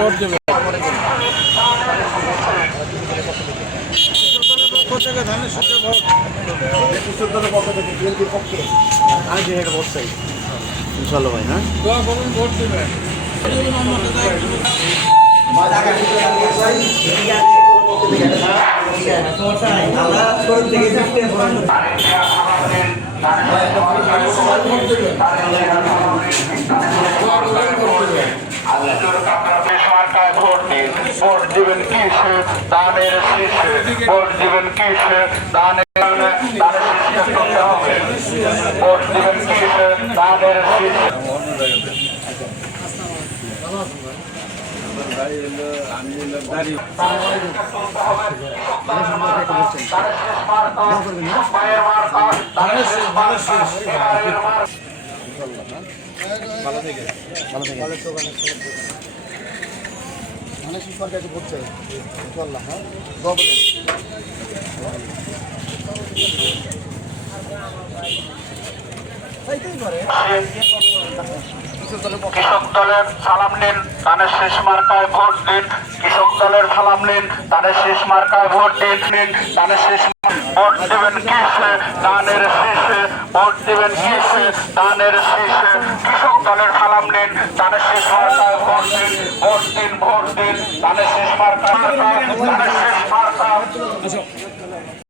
Vote দেবে। ইনশাল্লাহ ভাই। হ্যাঁ, ভোট দেবেন। ভোট দিবেন কিসে দানের শীষে, ভোট দিবেন কিসে দানের দানের শীষে করতে হবে। ভোট দিবেন কিসে দানের শীষে। মানুষের সরকারকে ভোট চাই ইনশাল্লাহ। হ্যাঁ, কৃষক দলের সালাম নিন, ধানের শেষ মার্কায় ভোট দিন। কৃষক দলের সালাম নিন, ধানের শেষ মার্কায় ভোট দিন। ধানের শেষ ভোট দেবেন কিসে ধানের শীষে, ভোট দেবেন কিসে ধানের শীষে। কৃষক দলের সালাম নিন, ধানের শেষ মার্কায় ভোট দিন। ভোট দিন, ভোট দিন, ধানের শেষ মার্কায়, ধানের শেষ মার্কা।